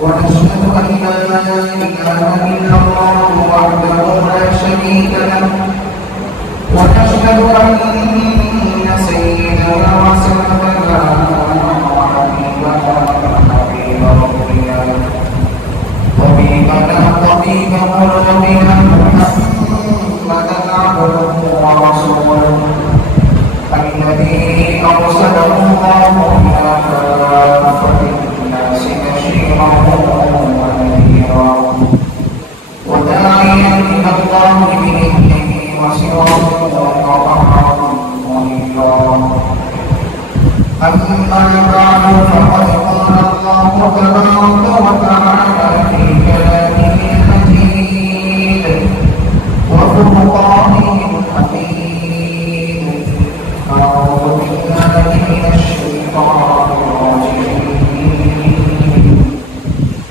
ونشهد أن لا إله إلا الله وحده لا شريك له ونشهد أن سيدنا وسندنا وحبيبنا حبيب ربنا طبيب قلوبنا محمدا عبده ورسوله الذي أرسله الله إلى كافة الناس بشيرا ونذيرا وداعيا إلى الله بإذنه وسراجا منيرا أما بعد فقد قال الله تبارك وتعالى في كلامه المجيد وفرقانه الحميد أعوذ بالله من الشيطان الرجيم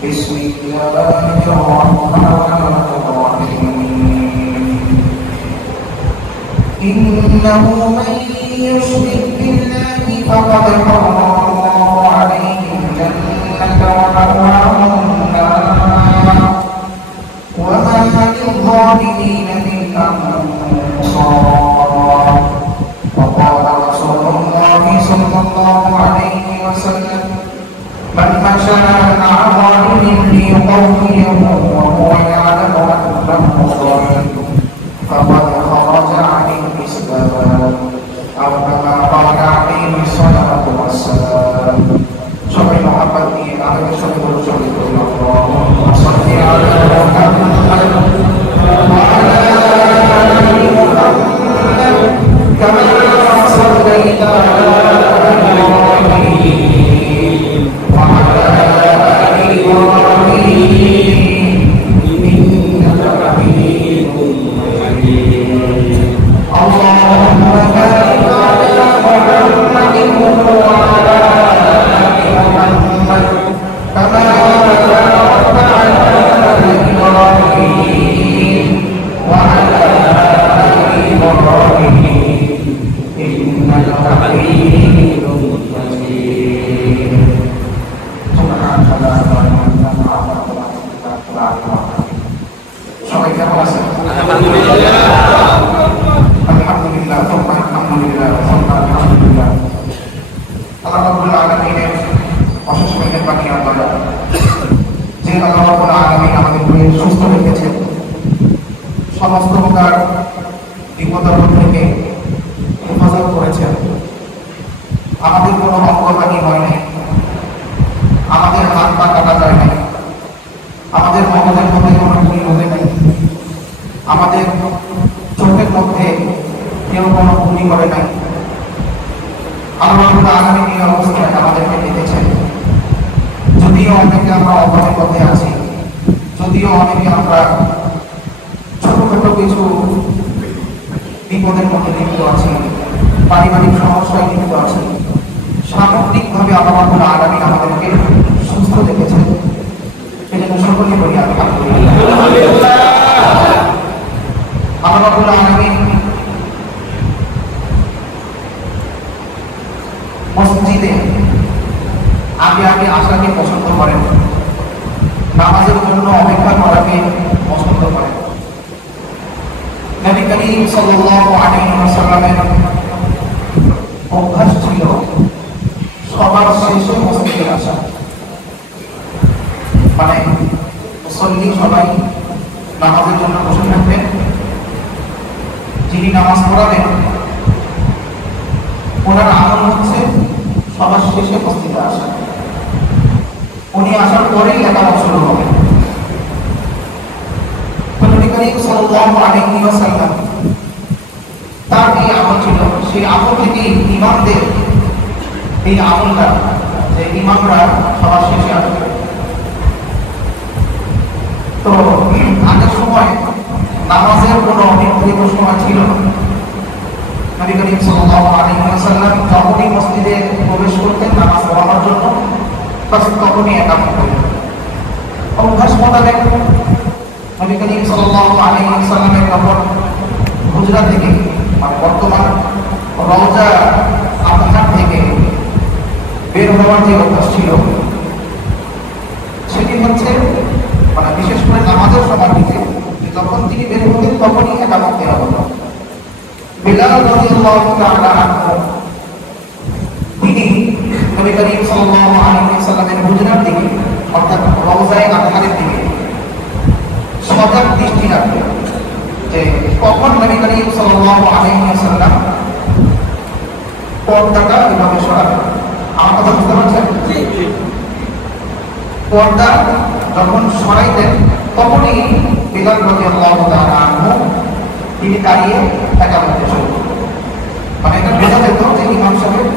بسم الله الرحمن الرحيم إنه من يشرك بالله فقد حرم الله عليه الجنة ومأواه النار وما للظالمين من أنصار وقال رسول الله صلى الله عليه وسلم من مشى مع ظالم ليقويه وهو يعلم أنه ظالم فقد خرج عن الإسلام أو كما قال عليه الصلاة والسلام شكر محمد أهل شكر اللهم صل على محمد وعلى آل محمد كما صليت على إبراهيم وعلى آل إبراهيم إنك حميد مجيد اللهم بارك على محمد وعلى آل محمد كما باركت على إبراهيم وعلى آل إبراهيم إنك حميد مجيد سبحان الله সবাই কেমন আছেন? আলহামদুলিল্লাহ আলহামদুলিল্লাহ আল্লাহ রাব্বুল আলামিনের অশেষ মেহেরবানি আমরা যে আল্লাহ রাব্বুল আলামিন আমাদেরকে সুস্থ রেখেছেন, সমস্ত প্রকার বিপদ-আপদ থেকে হেফাজত করেছেন, আমাদের কোনো অঙ্গহানি হয় নাই, আমাদের হাত পা কাটা যায় নাই, আমাদের মগজের মধ্যে কোনো ভুল হবে নাই, আমাদের চোখের মধ্যে কেউ কোনো ভুলি করে নাই। আল্লাহ রাব্বুল আলামিন এই অবস্থায় আমাদেরকে রেখেছেন। যদিও অনেকে আমরা অভাবের মধ্যে আছি, যদিও অনেকে আমরা ছোটখাটো কিছু বিপদের মধ্যে লিপ্ত আছি, পারিবারিক সমস্যায় লিপ্ত আছি, সামগ্রিকভাবে আল্লাহ রাব্বুল আলামিন আমাদেরকে সুস্থ রেখেছেন। এজন্য সকলে বলি আলহামদুলিল্লাহ। আল্লাহ রাব্বুল আলামিন মসজিদে আগে আগে আসাকে পছন্দ করেন, নামাজের জন্য অপেক্ষা করাকে পছন্দ করেন। নবী করিম সাল্লাল্লাহু আলাইহি ওয়াসাল্লামের অভ্যাস ছিল সবার শেষে মসজিদে আসা, মানে মুসল্লি সবাই নামাজের জন্য বসে থাকবেন, যিনি নামাজ পড়াবেন ওনার আমল হচ্ছে সবার শেষে মসজিদে আসা। উনি আসার পরেই লেখাপড়া শুরু হবে। নবী করিম সাল্লাল্লাহু আলাইহি ওয়াসাল্লাম তার এই আমল ছিল, সেই আমল থেকে ইমামদের এই আমলটা যে ইমামরা সবার শেষে আসবে। তো আগের সময় নামাজের কোনো নির্ধারিত সময় ছিল না। নবী করিম সাল্লাল্লাহু আলাইহি ওয়াসাল্লাম যখনই মসজিদে প্রবেশ করতেন নামাজ পড়ানোর জন্য, তখনই একামত করতেন। অভ্যাস মোতাবেক নবী করিম সাল্লাল্লাহু আলাইহি ওয়াসাল্লামের যখন হুজরা থেকে, মানে বর্তমান রওজা আবহার থেকে বের হওয়ার যে অভ্যাস ছিল, সেটি যখন তিনি বের হতেন তখনই একামত দেওয়া হতো। বিলাল রাদিয়াল্লাহু তাআলা আনহু তিনি নবী করিম সাল্লাল্লাহু আলাইহি ওয়াসাল্লামের হুজরার দিকে অর্থাৎ রওজায়ে আতহারের দিকে সজাগ দৃষ্টি রাখতেন যে কখন নবী করিম সাল্লাল্লাহু আলাইহি ওয়াসাল্লাম পর্দাটা এভাবে সরাবেন। আমার কথা বুঝতে পারছেন? পর্দা যখন সরাইতেন তখনই বিলাল রাদিয়াল্লাহু তাআলা আনহু তিনি দাঁড়িয়ে একামত শুরু করতেন। মানে এটা বোঝা যেত যে ইমাম সাহেব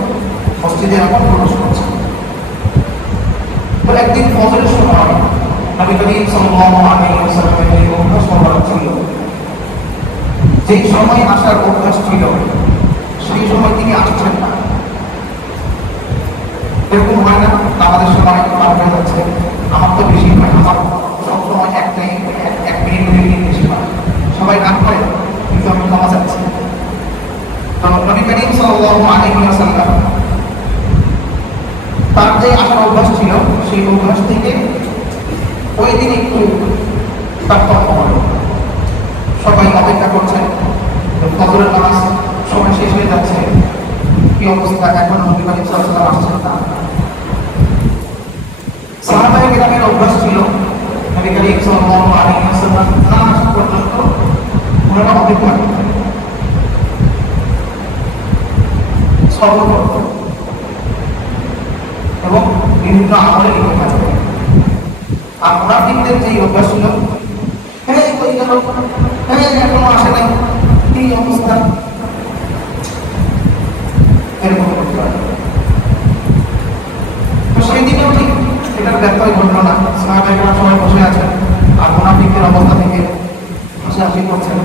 মসজিদে এখন প্রবেশ করছে। তো একদিন ফজরের সময় নবী করিম সাল্লাল্লাহু আলাইহি ওয়াসাল্লামের এই অভ্যাস ছিল, যেই সময় আসার অভ্যাস ছিল সেই সময় তিনি আসছেন না। এরকম হয় না আমাদের সময় পার হয়ে যাচ্ছে, আমার তো বেশি হয়, আমার সবসময় এক মিনিট 2 মিনিট বেশি হয়, সবাই রাগ করে কিন্তু আমি ক্ষমা চাচ্ছি। তো নবী করিম সাল্লাল্লাহু আলাইহি ওয়াসাল্লাম তার যে আসার অভ্যাস ছিল সেই অভ্যাস থেকে ওই দিন একটু তারতম্য হলো। সবাই অপেক্ষা করছেন, ফজরের নামাজ সময় শেষ হয়ে যাচ্ছে, কি অবস্থা, এখন নবী করিম সাল্লাল্লাহু আলাইহি ওয়াসাল্লাম আসছেন না। সাহাবায়ে কেরামের অভ্যাস ছিল নবী করিম সাল্লাল্লাহু আলাইহি ওয়াসাল্লাম না আসা পর্যন্ত ওনারা অপেক্ষা করতেন, সবর করতেন এবং বিভিন্ন আমলে লিখে থাকতেন। আর মুনাফিকদের যে অভ্যাস ছিল, হ্যাঁ কই গেল, হ্যাঁ এখনো আসে নাই, কি অবস্থা, এরকম করতে পারে। তো সেই দিনেও ঠিক এটার ব্যত্যয় ঘটল না। সাহাবায়ে কেরাম সবাই বসে আছেন আর মুনাফিকদের অবস্থা থেকে হাসাহাসি করছেন।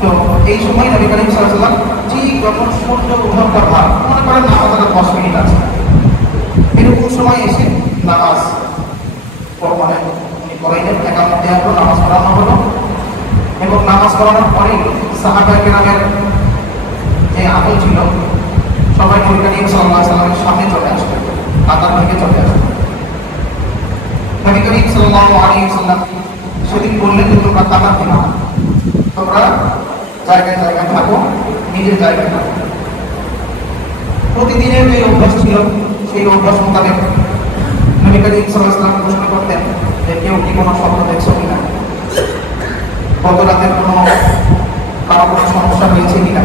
তো এই সময় নবী করিম সাল্লাল্লাহু আলাইহি ওয়াসাল্লাম ঠিক যখন সূর্য উঠবার ভাব, মনে করেন নামাজের 10 মিনিট আছে, এরকম সময় এসে নামাজ মানে পড়াইলেন, একামত দেওয়া হলো, নামাজ পড়ানো হলো এবং নামাজ পড়ানোর পরেই সাহাবায়ে কেরামের যে আমল ছিল সবাই নবী করিম সাল্লাল্লাহু আলাইহি ওয়াসাল্লামের সামনে চলে আসবে, কাতার থেকে চলে আসবে। নবী করিম সাল্লাল্লাহু আলাইহি ওয়াসাল্লাম সেদিন বললেন যে তোমরা কাতার থেকে না, তোমরা জায়গায় জায়গায় থাকো, নিজের জায়গায় থাকো। প্রতিদিনের যে অভ্যাস ছিল সেই অভ্যাস মোতাবেক নবী করিম সাল্লাল্লাহু আলাইহি ওয়াসাল্লাম প্রশ্ন করতেন যে কেউ কি কোনো স্বপ্ন দেখছো কিনা, গত রাতের কারো কোনো সমস্যা হয়েছে কিনা।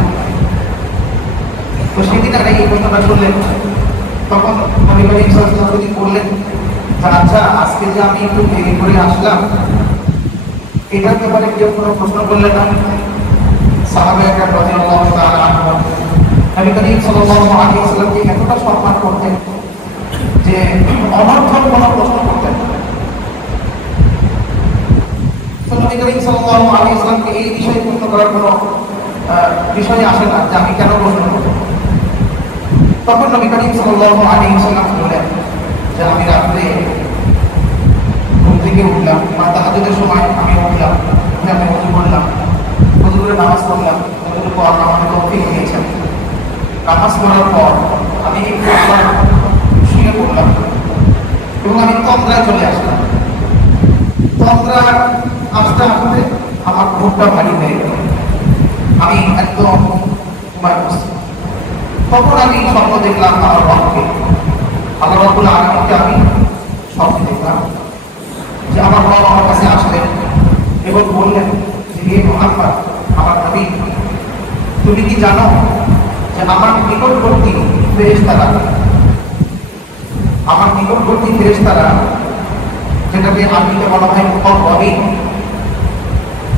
তো সেদিন আর এই প্রশ্নটা করলেন, তখন নবী করিম সাল্লাল্লাহু আলাইহি ওয়াসাল্লাম বললেন যে আচ্ছা আজকে যে আমি একটু দেরি করে আসলাম এটার ব্যাপারে কেউ কোনো প্রশ্ন করলেন না। সাহাবায়ে কেরাম রাদিয়াল্লাহু তাআলা আনহুম নবী করিম সাল্লাল্লাহু আলাইহি ওয়াসাল্লামকে এতটা সম্মান করতেন যে অনর্থক কোনো প্রশ্ন করতেন না। তো নবী করিম সাল্লাল্লাহু আলাইহি ওয়াসাল্লামকে এই বিষয়ে প্রশ্ন করার কোনো বিষয় আসে না যে আমি কেন প্রশ্ন করব। তখন নবী করিম সাল্লাল্লাহু আলাইহি ওয়াসাল্লাম বললেন যে আমি রাতে ঘুম থেকে উঠলাম, তাহাজ্জুদের সময় আমি উঠলাম, আমি ওযু করলাম, ওযু করে নামাজ পড়লাম, যতটুকু আল্লাহ আমাকে তৌফিক দিয়েছেন। নামাজ পড়ার পর আমি একটু আবার শুয়ে পড়লাম এবং আমি তন্দ্রায় চলে আসলাম। তন্দ্রা আসতে আসতে আমার ঘুমটা ভারী হয়ে গেল, আমি একদম ঘুমায় বসছি। তখন আমি স্বপ্ন দেখলাম আমার রবকে, আল্লাহ রাব্বুল আলামিনকে আমি স্বপ্নে দেখলাম যে আমার রব আমার কাছে আসলেন এবং বললেন যে হে মুহাম্মদ আমার নবী, তুমি কি জানো যে আমার নিকটবর্তী ফেরেশতারা, আমার নিকটবর্তী ফেরেশতারা যেটাকে আরবিতে বলা হয় মুকাররাবিন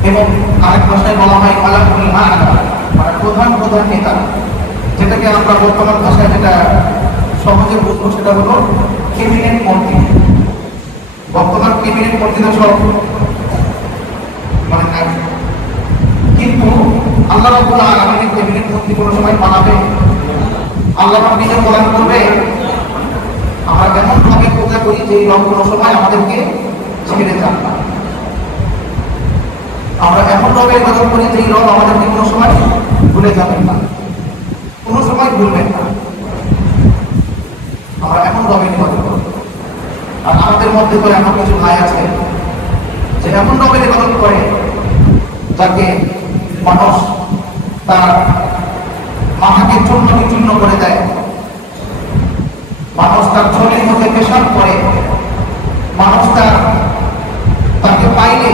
এবং আরেক ভাষায় বলা হয় মালাকুল আ'লা, মানে প্রধান প্রধান নেতা, যেটাকে আমরা বর্তমান ভাষায় যেটা সহজে বুঝবো সেটা হলো ক্যাবিনেট মন্ত্রী। বর্তমান ক্যাবিনেট মন্ত্রীরা সব মানে নাই, কিন্তু আল্লাহ রাব্বুল আলামিনের ক্যাবিনেট মন্ত্রী কোনো সময় পালাবে? আল্লাহ নিজে প্রদান করবে? আমরা এমন ভাবে পূজা করি যে রব কোনো সময় আমাদেরকে ছেড়ে যান না। আমরা এমন ভাবে ইবাদত করি যে রব আমাদেরকে কোনো সময় ভুলে যাবেন না, কোনো সময় ভুলবেন না। আমরা এমন ভাবে ইবাদত করি। আর আমাদের মধ্যে তো এমন কিছু ভাই আছে যে এমন রবের ইবাদত করে যাকে মানুষ তার মাথাকে চূর্ণ বিচূর্ণ করে দেয়, মানুষ তার ছোটের মধ্যে পেশাব করে, মানুষ তাকে পাইলে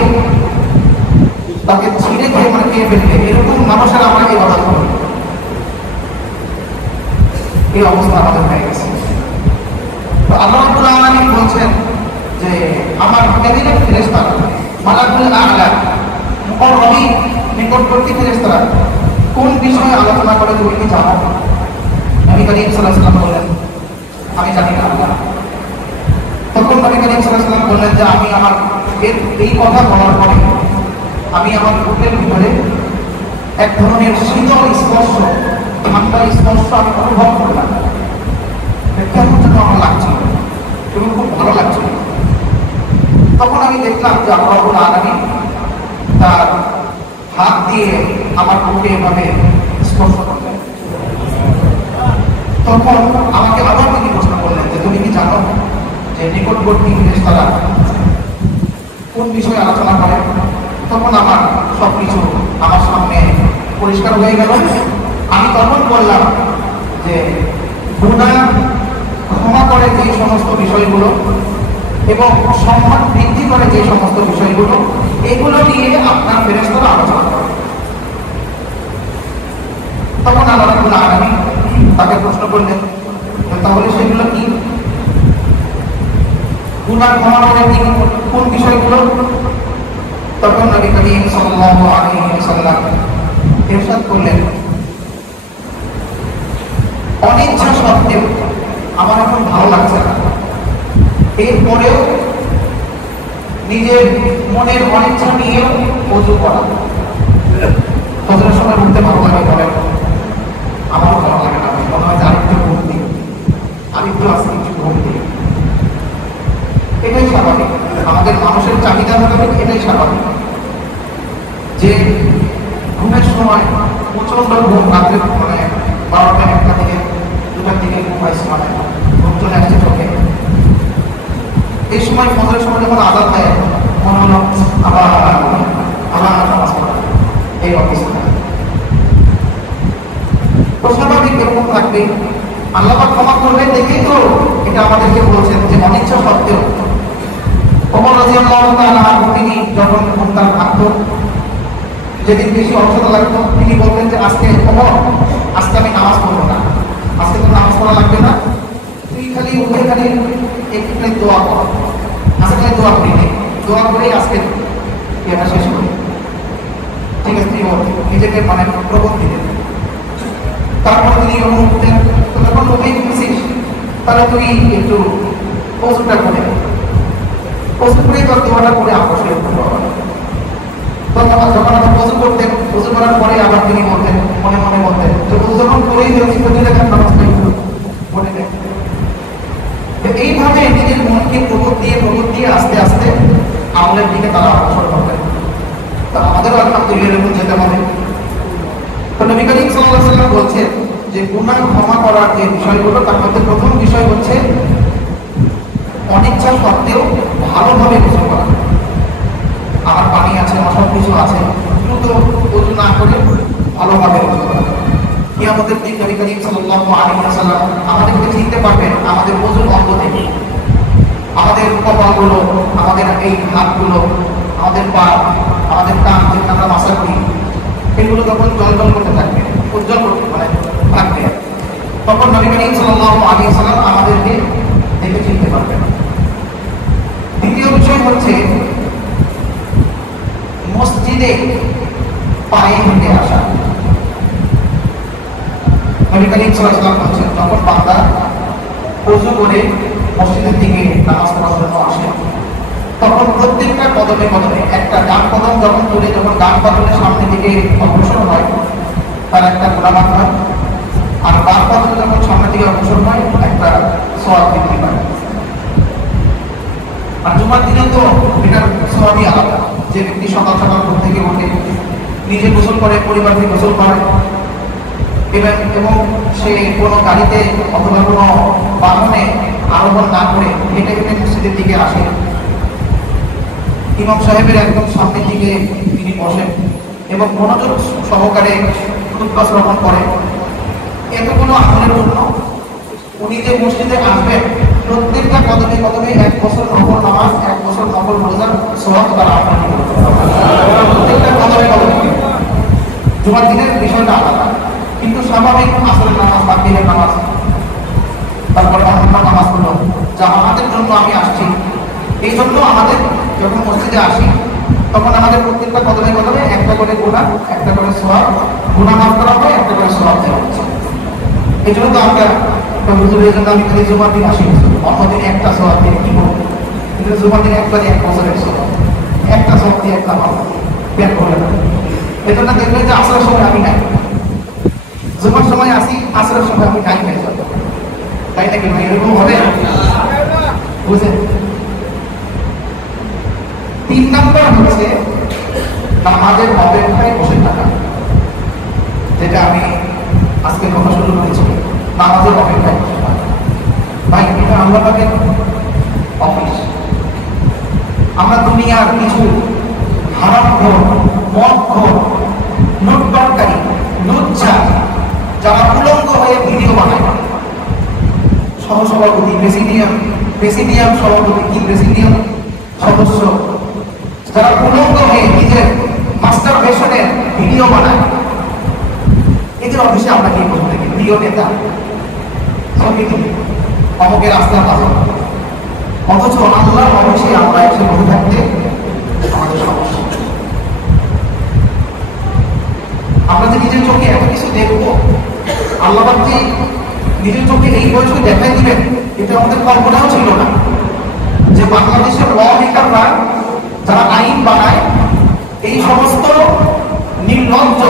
তাকে ছিঁড়ে খেয়ে মানে খেয়ে ফেলবে, এরকম মানুষের আমরা ইবাদত করি। এই অবস্থা আমাদের হয়ে গেছে। তো আল্লাহ রাব্বুল আলামিন বলছেন যে আমার কাদিনের ফেরেশতারা মালাকুল আ'লা মুকাররবী নিকটবর্তী ফেরেশতারা কোন বিষয়ে আলোচনা করে তুমি কি জানো? নবী করিম সাল্লাল্লাহু আলাইহি ওয়াসাল্লাম বললেন আমি জানি না আল্লাহ। তখন নবী করিম সাল্লাল্লাহু আলাইহি ওয়াসাল্লাম বললেন যে আমি আমার এই কথা বলার পরে আমি আমার বুকের ভিতরে এক ধরনের শীতল স্পর্শ, ঠান্ডা স্পর্শ আমি অনুভব করলাম। কেমন যেন আমার লাগছিল এবং খুব ভালো লাগছিল। তখন আমি দেখলাম যে আল্লাহ রাব্বুল আলামিন তার হাত দিয়ে আমার বুকে এভাবে স্পর্শ করলেন। তখন আমাকে আবার তিনি প্রশ্ন করলেন যে তুমি কি জানো যে নিকটবর্তী ফেরেশতারা কোন বিষয়ে আলোচনা করে? তখন আমার সবকিছু আমার সামনে পরিষ্কার হয়ে গেল। আমি তখন বললাম যে গুনাহ ক্ষমা করে যে সমস্ত বিষয়গুলো এবং সম্মান বৃদ্ধি করে যে সমস্ত বিষয়গুলো, এগুলো নিয়ে আপনার ফেরেশতারা আলোচনা করে। তখন আল্লাহ রাব্বুল আলামিন তাকে প্রশ্ন করলেন তাহলে সেগুলো কি? গুনাহ ক্ষমা করে কি কোন বিষয়গুলো? তখন নবী করিম সাল্লাল্লাহু আলাইহি ওয়াসাল্লাম ইরশাদ করলেন অনিচ্ছা সত্ত্বেও আমার এখন ভালো লাগছে না, এরপরেও নিজের মনের অনিচ্ছা নিয়েও ওযু করা। ফজরের সময় উঠতে ভালো লাগে, বলেন আমারও ভালো লাগে না, মনে হয় যে আরেকটু ঘুম দিই, আরেকটু আজকে কিছু ঘুম দিই। এটাই স্বাভাবিক, আমাদের মানুষের চাহিদা মোতাবেক এটাই স্বাভাবিক যে ঘুমের সময় প্রচন্ড ঘুম, রাত্রে মানে 12টা 1টা থেকে 2টার দিকে ঘুম পাইছে, মানে ঘুম চলে আসছে চোখে। এই সময় ফজরের সময় যখন আযান হয় মনে হলো আবার নামাজ পড়া, এই অবস্থা তো স্বাভাবিক এরকম থাকবে। আল্লাহ পাক ক্ষমা করবেন দেখেই তো এটা আমাদেরকে বলছেন যে অনিচ্ছা সত্ত্বেও। ওমর রাদিয়াল্লাহু তাআলা তিনি যখন ঘুমটা ভাঙতো, যেদিন বেশি অসুস্থ লাগতো, তিনি বলতেন যে আজকে ওমর আজকে আমি নামাজ পড়বো না, আজকে তো নামাজ পড়া লাগবে না, তুই খালি উঠে খালি একটু দোয়া কর, আজকে খালি দোয়া করি নেই, দোয়া করেই আজকে এটা শেষ করি। ঠিক আছে, তুই নিজেকে মানে প্রবোধ দিলেন। তারপর তিনি উঠতেন, তখন উঠেই খুশিস তাহলে তুই একটু ওযুটা করে ওযু করেই তোর দোয়াটা করে আপসে তখন যখন আমরা ওযু করতেন, ওযু করার পরে আবার তিনি বলতেন মনে মনে বলতেন যে ওযু যখন করেই ফেলছি তো তুই দেখেন নামাজটা একটু পড়ে দেখ। এইভাবে নিজের মনকে প্রবোধ দিয়ে আস্তে আস্তে আমলের দিকে তারা অগ্রসর করতেন। তো আমাদেরও আলহামদুলিল্লাহ এরকম যেতে হবে। তো নবী করিম সাল্লাল্লাহু আলাইহি ওয়াসাল্লাম বলছেন যে গুনাহ ক্ষমা করার যে বিষয়গুলো তার মধ্যে প্রথম বিষয় হচ্ছে অনিচ্ছা সত্ত্বেও ভালোভাবে গোসল করা। আমার পানি আছে, আমার সব কিছু আছে, দ্রুত ওযু না করে ভালোভাবে গোসল করা। কিয়ামতের দিন নবী করিম সাল্লাল্লাহু আলাইহি ওয়াসাল্লাম আমাদেরকে চিনতে পারবেন আমাদের ওযুর অঙ্গ থেকে। আমাদের কপালগুলো, আমাদের এই হাতগুলো, আমাদের পা, আমাদের কান যেটা আমরা মাসাজ করি, এগুলো তখন জল করতে থাকবে, উজ্জ্বল করতে মানে থাকবে। তখন নবী করিম সাল্লাল্লাহু আলাইহি ওয়াসাল্লাম আমাদেরকে দেখে চিনতে পারবেন। দ্বিতীয় বিষয় হচ্ছে মসজিদে পায়ে হেঁটে আসা। নবী করিম সাল্লাল্লাহু আলাইহি ওয়াসাল্লাম বলেছেন যখন বান্দা ওযু করে মসজিদের দিকে নামাজ পড়ার জন্য আসে, তখন প্রত্যেকটা কদমে কদমে একটা ডান কদম যখন তুলে যখন ডান কদমের সামনে দিকে অগ্রসর হয় তার একটা গুনাহ হয়, আর বাম কদম যখন সামনের দিকে অগ্রসর হয় একটা সওয়াব বৃদ্ধি পায়। আর জুমার দিনে তো এটার সওয়াবই আলাদা। যে ব্যক্তি সকাল সকাল ঘুম থেকে ওঠে, নিজে গোসল করে, পরিবারকে গোসল করে এবং সে কোনো গাড়িতে অথবা কোনো বাহনে আরোহণ না করে হেঁটে হেঁটে মসজিদের দিকে আসে, ইমাম সাহেবের একদম সামনের দিকে তিনি বসেন এবং মনোযোগ সহকারে খুতবা শ্রবণ করেন। এত কোনো আমলের জন্য উনি যে মসজিদে আসবেন প্রত্যেকটা কদমে কদমে 1 বছর নফল নামাজ, 1 বছর নফল রোজার সওয়াব তারা আপনাকে করতে পারবে। প্রত্যেকটা কদমে কদমে। জুমার দিনের বিষয়টা আলাদা, কিন্তু স্বাভাবিক আসরের নামাজ, মাগরিবের নামাজ, তারপরে অন্য নামাজগুলো জামাতের জন্য আমি আসছি। এই জন্য আমাদের যখন মসজিদে আসি তখন আমাদের প্রত্যেকটা কদমে কদমে একটা করে গুনাহ, একটা করে সওয়াব, গুনাহ মাফ করা হয়, একটা করে সওয়াব দেওয়া হচ্ছে। এই জন্য তো আমরা হুজুরের জন্য আমি খালি জুমার দিন আসি, অন্যদিন একটা সওয়াব দিয়ে কি করবো? কিন্তু জুমার দিন একবারে 1 বছরের সওয়াব, একটা সওয়াব দিয়ে একটা মাফ বের করে না। এই জন্য দেখবেন যে আসরের সময় আমি নাই, জুমার সময় আসি, আসরের সময় আমি টাইম হয়ে যাবো। তাই নাকি ভাই? এরকম হবে বুঝলেন? 3 নাম্বার হচ্ছে নামাজের অপেক্ষায় বসে থাকা, যেটা আমি আজকে কথা শুরু করেছি। নামাজের অপেক্ষায় বসে থাকা ভাই, এটা আল্লাহ পাকের অফিস। আমরা দুনিয়ার কিছু হারামখোর, মদখোর, লুটপাটকারী, লুচ্চা, যারা উলঙ্গ হয়ে ভিডিও বানায়, সহসভাপতি, প্রেসিডিয়াম সভাপতি কি প্রেসিডিয়াম সদস্য, যারা উলঙ্গ হয়ে নিজের মাস্টার বেশনের ভিডিও বানায়, এদের অফিসে আমরা কি বসে থাকি? প্রিয় নেতা, অমুকের রাস্তার পাশে। অথচ আল্লাহর অফিসে আমরা এসে বসে থাকতে আমাদের সমস্যা। আমরা যে নিজের চোখে এত কিছু দেখবো, আল্লাহ যে নিজের চোখে এই বয়সে দেখাই দিবেন, এটা আমাদের কল্পনাও ছিল না। যে বাংলাদেশের ল মেকাররা যারা আইন বানায়, এই সমস্ত নির্লজ্জ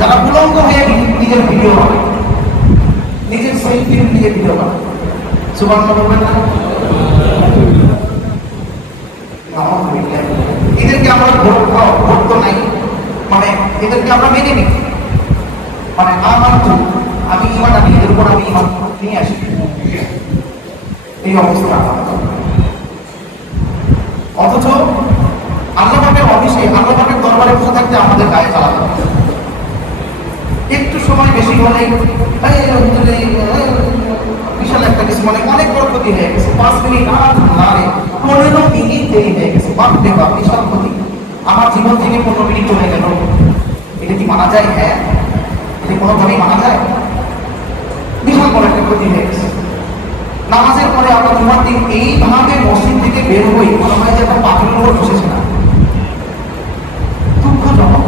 যারা উলঙ্গ হয়ে নিজের ভিডিও বানায়, নিজের সেলফি নিজের ভিডিও বানায়, সুবহানাল্লাহ বলবেন না? এদেরকে আমরা ভোট তো নাই, মানে এদেরকে আমরা মেনে নিই, মানে আমি ইমান আনি, এদের উপর আমি ইমান নিয়ে আসি। এই অবস্থা। অথচ আল্লাহ পাকের অফিসে, আল্লাহ পাকের দরবারে বসে থাকতে আমাদের গায়ে চালাতে হবে। একটু সময় বেশি হলে বিশাল একটা কিছু, মানে অনেক বড় ক্ষতি হয়ে গেছে। 5 মিনিট আর 15 মিনিট দেরি হয়ে গেছে, বাপরে বাপ, বিশাল ক্ষতি। আমার জীবন থেকে 15 মিনিট চলে গেল, এটা কি মানা যায়? হ্যাঁ, এটা কোনোভাবেই মানা যায়? বিশাল বড় একটা ক্ষতি হয়ে গেছে। নামাজের পরে আমরা জুমার দিন এইভাবে মসজিদ থেকে বের হই, মনে হয় যে একটা পাথরের উপর বসেছে না। দুঃখজনক,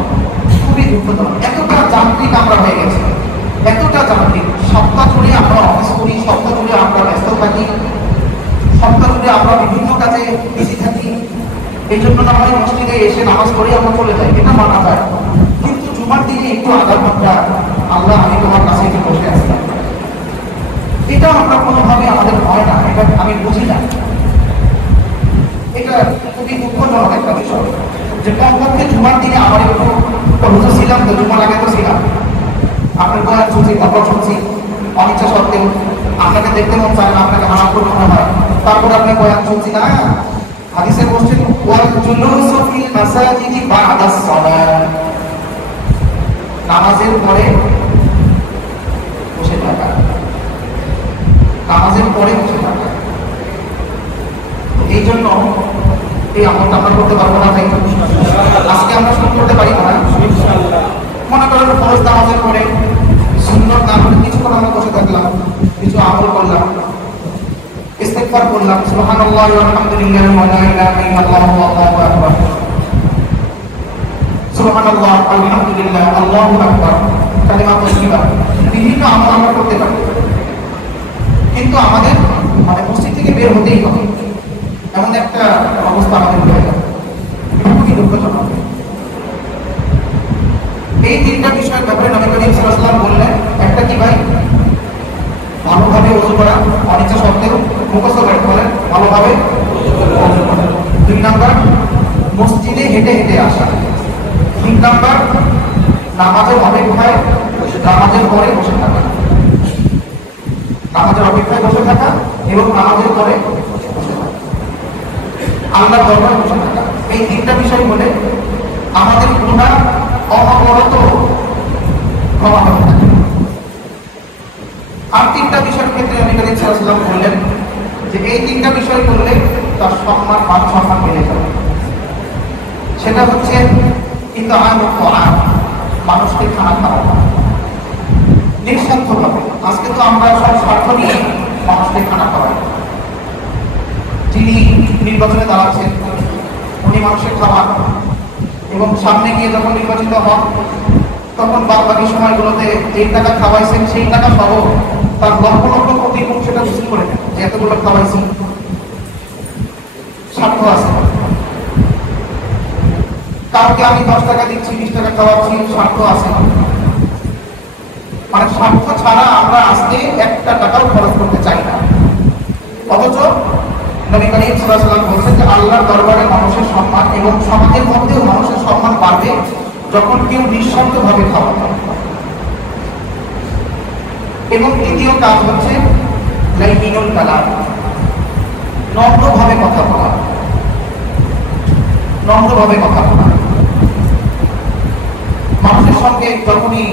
খুবই দুঃখজনক। এতটা যান্ত্রিক আমরা হয়ে গেছি, এতটা যান্ত্রিক। সপ্তাহ জুড়ে আমরা অফিস করি, সপ্তাহ জুড়ে আমরা ব্যস্ত থাকি, সপ্তাহ জুড়ে আমরা বিভিন্ন কাজে বিজি থাকি। এই জন্য না হয় মসজিদে এসে নামাজ পড়ে আমরা চলে যাই, এটা মানা যায়। কিন্তু জুমার দিনে একটু আধা ঘন্টা, আল্লাহ আমি তোমার কাছে একটু বসে আসলাম, এটা আমরা কোনোভাবে আমাদের হয় না, এটা আমি বুঝি না। এটা খুবই দুঃখজনক একটা বিষয় যে কমপক্ষে জুমার দিনে আমার একটু হুজুর ছিলাম তো, জুমার আগে তো ছিলাম, আপনার বয়ান শুনছি, কথা শুনছি, অনিচ্ছা সত্ত্বেও আপনাকে দেখতে মন চায় না, আপনাকে হারাম করতে মনে হয়, তারপর আপনি বয়ান শুনছি না। হাদিসে বলছেন ওয়াল জুলুসু ফিল মাসাজিদি বা'দা সালাত, নামাজের পরে বসে থাকা, নামাজের পরে বসে থাকা। এই জন্য এই আমলটা আমরা করতে পারবো না, তাই আজকে আমরা শুরু করতে পারি না। মনে করেন ফরজ নামাজের পরে সুন্নত না করে কিছুক্ষণ আমরা বসে থাকলাম, কিছু আমল করলাম, ইস্তেগফার করলাম, সুবহানাল্লাহ ওয়া আলহামদুলিল্লাহ ওয়া লা ইলাহা ইল্লাল্লাহ ওয়াল্লাহু আকবার, সুবহানাল্লাহ আলহামদুলিল্লাহ আল্লাহু আকবার, কালিমা তাইয়্যিবা, বিভিন্ন আমল আমরা করতে পারি। কিন্তু আমাদের মানে মসজিদ থেকে বের হতেই হবে, এমন একটা অবস্থা আমাদের হয়ে যাবে। খুবই দুঃখজনক। এই 3টা বিষয়ের ব্যাপারে নবী করিম সাল্লাল্লাহু আলাইহি ওয়াসাল্লাম বললেন, একটা কি ভাই? ভালোভাবে ওযু করা, অনিচ্ছা সত্ত্বেও মুখস্থ করে বলেন ভালোভাবে ওযু করা। 2 নাম্বার মসজিদে হেঁটে হেঁটে আসা। 3 নাম্বার নামাজের অপেক্ষায়, নামাজের পরে বসে থাকা, নামাজের অপেক্ষায় বসে থাকা এবং নামাজের পরে বসে থাকা, আল্লাহর দরবারে বসে থাকা। এই তিনটা বিষয় বলে আমাদের গুনাহ অনবরত ক্ষমা হতে থাকে। আর তিনটা বিষয়ের ক্ষেত্রে নবী করিম সাল্লাল্লাহু আলাইহি ওয়াসাল্লাম বললেন যে এই তিনটা বিষয় করলে তার সম্মান মান সম্মান বেড়ে যাবে। সেটা হচ্ছে কিন্তু মানুষকে খানা খাওয়া নিঃস্বার্থভাবে। আজকে তো আমরা সব স্বার্থ নিয়ে মানুষকে খানা খাওয়াই। যিনি নির্বাচনে দাঁড়াচ্ছেন উনি মানুষের খাওয়ান এবং সামনে গিয়ে যখন নির্বাচিত হন তখন বাকি সময়গুলোতে যেই টাকা খাওয়াইছেন সেই টাকা সহ তার লক্ষ লক্ষ কোটি গুণ সেটা বিক্রি করে দেন যে এতগুলো খাওয়াইছি। স্বার্থ আছে। কাউকে আমি 10 টাকা দিচ্ছি 20 টাকা খাওয়াচ্ছি, স্বার্থ আছে। মানে স্বার্থ ছাড়া আমরা আজকে একটা টাকাও খরচ করতে চাই না। অথচ নবী করিম সাল্লাল্লাহু আলাইহি ওয়াসাল্লাম বলেছেন যে আল্লাহর দরবারে মানুষের সম্মান এবং সমাজের মধ্যেও মানুষের সম্মান বাড়বে যখন কেউ নিঃস্বার্থভাবে খাওয়াবে। এবং তৃতীয় কাজ হচ্ছে লাইনুল কালাম, নম্রভাবে কথা বলা। নম্রভাবে কথা বলা মানুষের সঙ্গে যখনই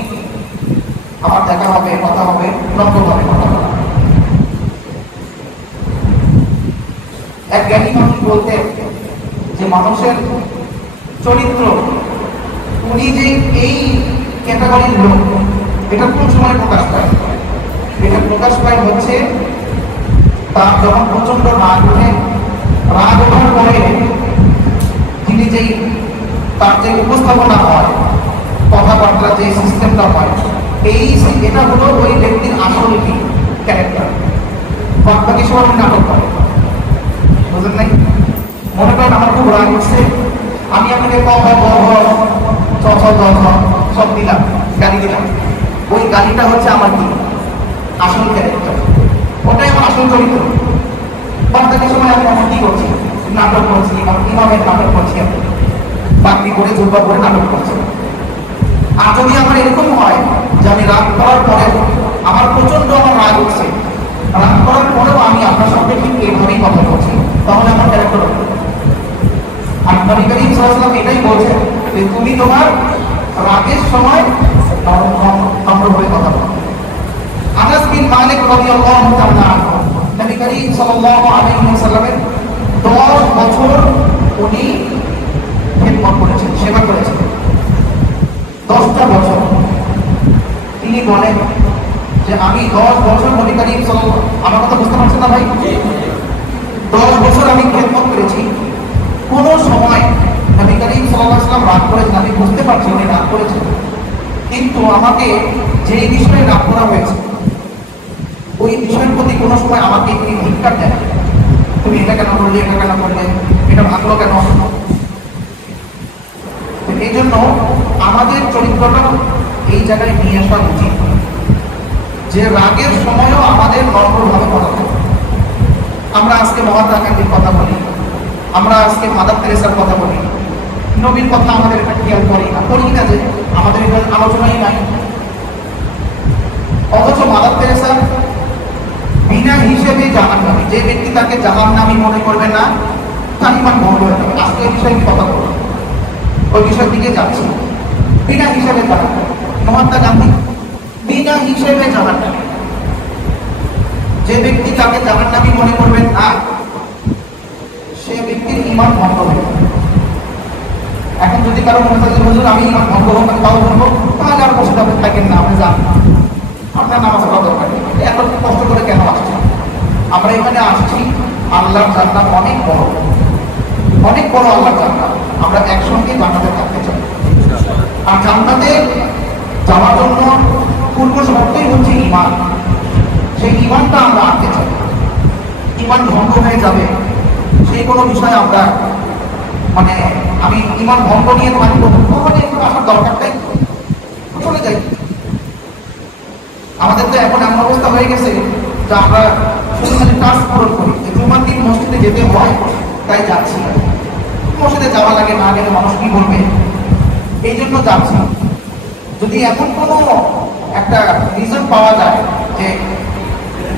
আমার দেখা হবে কথা হবে নম্রভাবে কথা বলা। এক জ্ঞানী মানুষ বলতেন যে মানুষের চরিত্র উনি যে এই ক্যাটাগরির লোক এটা কোন সময় প্রকাশ পায়? এটা প্রকাশ পায় হচ্ছে তার যখন প্রচন্ড রাগ ওঠে, রাগ ওঠার পরে তিনি যেই তার যে উপস্থাপনা হয় কথাবার্তা যে সিস্টেমটা হয় এটা হলো ওই ব্যক্তির আসল কি ক্যারেক্টার। বাকি সময় নাটক করে, বুঝলেন নাই? মনে করেন আমার খুব রাগ উঠছে, আমি আপনাকে সব দিলাম, গাড়ি দিলাম, ওই গাড়িটা হচ্ছে আমার কি আসল ক্যারেক্টার, ওটাই আমার আসল চরিত্র। বাকি সময় আমি আমার কি করছি? নাটক করছি, ইমামের নাটক করছি, আমি বাকি করে জুব্বা করে নাটক করছি। আর যদি আমার এরকম হয় যে আমি রাগ করার পরে আমার প্রচন্ড আমার রাগ উঠছে, রাগ করার পরেও আমি আপনার সঙ্গে ঠিক এইভাবেই কথা বলছি, তাহলে আমার ক্যারেক্টার হবে। আর নবী করিম সাল্লাল্লাহু আলাইহি ওয়াসাল্লাম এটাই বলছেন যে তুমি তোমার রাগের সময় নম্রভাবে কথা বলো। আনাস বিন মালিক রাদিয়াল্লাহু তাআলা আনহু নবী করিম সাল্লাল্লাহু আলাইহি ওয়াসাল্লামের 10 বছর উনি খেদমত করেছেন, সেবা করেছেন। 10টা বছর তিনি বলেন যে আমি 10 বছর নবী করিম সাল্লাল্লাহু, আমার কথা বুঝতে পারছেন না ভাই? 10 বছর আমি খেদমত করেছি, কোন সময় নবী করিম সাল্লাল্লাহু আলাইহি ওয়াসাল্লাম রাগ করেছেন আমি বুঝতে পারছি উনি রাগ করেছেন, কিন্তু আমাকে যে বিষয়ে রাগ করা হয়েছে ওই বিষয়ের প্রতি কোনো সময় আমাকে তিনি ধিক্কার দেন, তুমি এটা কেন করলে, এটা কেন করলে, এটা ভাগলো কেন। এই জন্য আমাদের চরিত্রটা এই জায়গায় নিয়ে আসা উচিত যে রাগের সময়ও আমাদের নম্রভাবে কথা বলি। আমরা আজকে মহাত্মা গান্ধীর কথা বলি, আমরা আজকে মাদার তেরেসার কথা বলি, নবীর কথা আমাদের এটা খেয়াল করি না যে আমাদের এটা আলোচনাই নাই। অথচ মাদার তেরেসা বিনা হিসেবে জাহান্নামী, যে ব্যক্তি তাকে জাহান্নামী মনে করবে না তার ঈমান ভঙ্গ হয়ে যাবে। আজকে এই বিষয়ে কথা বলবো, ওই বিষয়ের দিকে যাচ্ছি। বিনা হিসেবে জাহান্নামী, মহাত্মা গান্ধী বিনা হিসেবে জাহান্নামী, যে ব্যক্তি তাকে জাহান্নামী মনে করবেন না সে ব্যক্তির ঈমান ভঙ্গ হয়ে যাবে। এখন যদি কারো মনে থাকে হুজুর আমি ঈমান ভঙ্গ হোক আমি তাও বলবো, তাহলে আর বসে থাকেন না, আপনি যান, আপনার নামাজ পড়া দরকার নেই, এত কষ্ট করে কেন আসছি? আমরা এখানে আসছি আল্লাহর জান্নাত অনেক বড়, অনেক বড় আল্লাহর জান্নাত, আমরা একসঙ্গে জান্নাতে থাকতে চাই। আর জান্নাতে যাওয়ার জন্য পূর্ব শর্তই হচ্ছে ঈমান, সেই ঈমানটা আমরা আনতে চাই। ঈমান ভঙ্গ হয়ে যাবে সেই কোনো বিষয় আমরা মানে আমি ঈমান ভঙ্গ নিয়ে থাকবো, তাহলে একটু আসার দরকারটাই চলে যাই। আমাদের তো এখন এমন অবস্থা হয়ে গেছে যে আমরা শুধু টাস্ক পূরণ করি, জুমার দিন মসজিদে যেতে হয় তাই যাচ্ছি, মসজিদে যাওয়া লাগে না গেলে মানুষ কি বলবে, এই জন্য যাচ্ছি। যদি এমন কোনো একটা রিজন পাওয়া যায় যে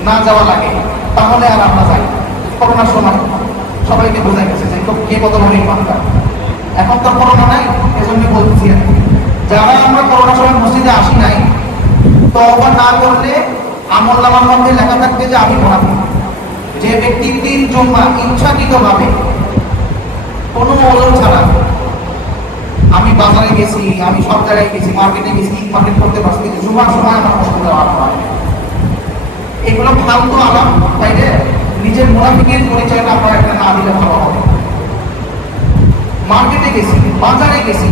না যাওয়া লাগে তাহলে আর আমরা যাই। করোনার সময় সবাইকে বোঝা গেছে যে কে কত বড় ইমানদার। এখন তো করোনা নাই, এজন্য বলছি যারা আমরা করোনার সময় মসজিদে আসি নাই, তওবা না করলে আমলনামার মধ্যে লেখা থাকবে যে আমি মুনাফিক। যে ব্যক্তি 3 জুমা ইচ্ছাকৃতভাবে কোনো ওজন ছাড়া, আমি বাজারে গেছি, আমি সব জায়গায় গেছি, মার্কেটে গেছি, মার্কেট করতে পারছি, কিন্তু জুমার সময় আমার অসুবিধা হয়, এগুলো ফালতু আলাপ, তাইলে নিজের মুনাফিকের পরিচয়টা আপনারা একটা না দিলে ভালো হবে। মার্কেটে গেছি, বাজারে গেছি,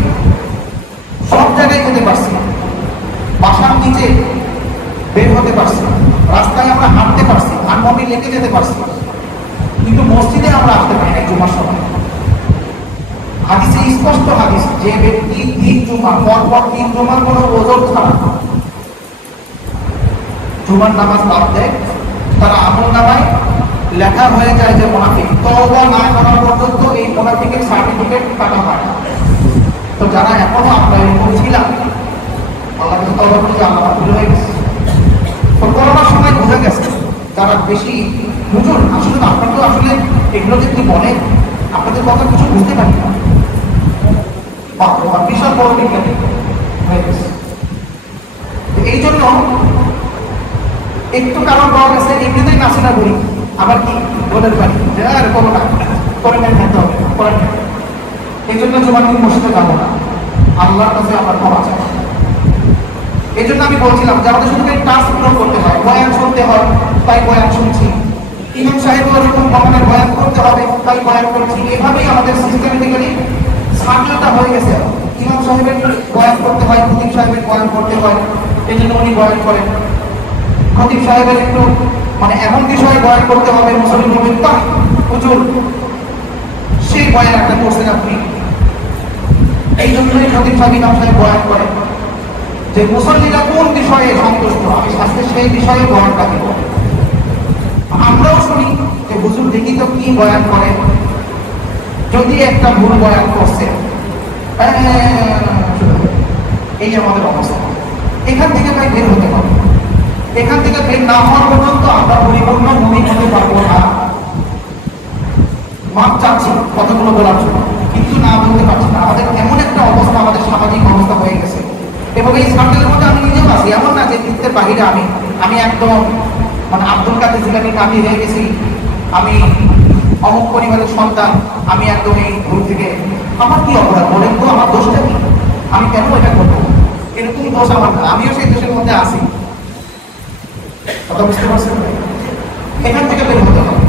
সব জায়গায় যেতে পারছি, বাসার নিচে বের হতে পারছি, রাস্তায় আমরা হাঁটতে পারছি, আনমমি লেগে যেতে পারছি, কিন্তু মসজিদে আমরা আসতে পারি না জুমার সময়। হাদিসে স্পষ্ট হাদিস, যে ব্যক্তি 3 জুমা পরপর 3 জুমার কোনো ওজর ছাড়া জুমার নামাজ বাদ দেয়, তারা আমলনামায় লেখা হয়ে যায় যে মুনাফিক। তওবা না করা পর্যন্ত এই মুনাফিকের সার্টিফিকেট কাটা হয় না। তো যারা এখনো আমরা এরকম ছিলাম, আল্লাহ কাছে তওবা করে আল্লাহ ভুল হয়ে গেছে। তো করোনার সময় বোঝা গেছে যারা বেশি হুজুর, আসলে আপনারা তো আসলে এগুলো যে কি বলেন, আপনাদের কথা কিছু বুঝতে পারি না, বিশাল বড় বিজ্ঞানী হয়ে গেছে। এই জন্য একটু কারণ পাওয়া গেছে, এমনিতেই নাচে না বলি, আবার কি বলের পারি যে আর কোনো না করে নেন, খেতে হবে করেন। এই জন্য জুমার দিন মসজিদে যাবো না, আল্লাহর কাছে আমার ক্ষমা চাই। এই জন্য আমি বলছিলাম যে আমাদের শুধু টাস্ক পূরণ করতে হয়, বয়ান শুনতে হয়, তাই বয়ান শুনছি। ইমাম সাহেব এরকম ভবনের বয়ান করতে হবে, তাই বয়ান করছি। এভাবেই আমাদের সিস্টেমেটিক্যালি সার্কেলটা হয়ে গেছে। ইমাম সাহেবের বয়ান করতে হয়, খতিব সাহেবের বয়ান করতে হয়, এই জন্য উনি বয়ান করেন। খতিব সাহেবের একটু মানে এমন বিষয়ে বয়ান করতে হবে, মুসলিম বলবেন তা হুজুর সেই বয়ান একটা করছেন আপনি। এই জন্যই খতিব সাহেব ইমাম সাহেব বয়ান করেন যে মুসল্লিরা কোন বিষয়ে সন্তুষ্ট, আমি আজকে সেই বিষয়ে বয়ানটা দিব। আমরাও শুনি যে হুজুর দেখি তো কি বয়ান করে, যদি একটা ভুল বয়ান করছে, এই আমাদের অবস্থা। এখান থেকে ভাই বের হতে হবে। এখান থেকে বের না হওয়ার পর্যন্ত আমরা পরিপূর্ণ মুমিন হতে পারবো না। মাপ চাচ্ছি কতগুলো বলার জন্য, কিন্তু না বলতে পারছি না। আমাদের এমন একটা অবস্থা, আমাদের সামাজিক অবস্থা হয়ে গেছে, এবং এই সার্কেলের মধ্যে আমি নিজেও আছি। এমন না যে বৃত্তের বাহিরে আমি একদম মানে আব্দুল কাদের জিলানী কামি হয়ে গেছি, আমি অমুক পরিবারের সন্তান, আমি একদম এই গ্রুপ থেকে। আমার কি অপরাধ বলেন তো? আমার দোষটা কি? আমি কেন এটা করবো? এরকম দোষ আমার না, আমিও সেই দোষের মধ্যে আছি। কথা বুঝতে পারছেন? এখান থেকে বের হতে হবে।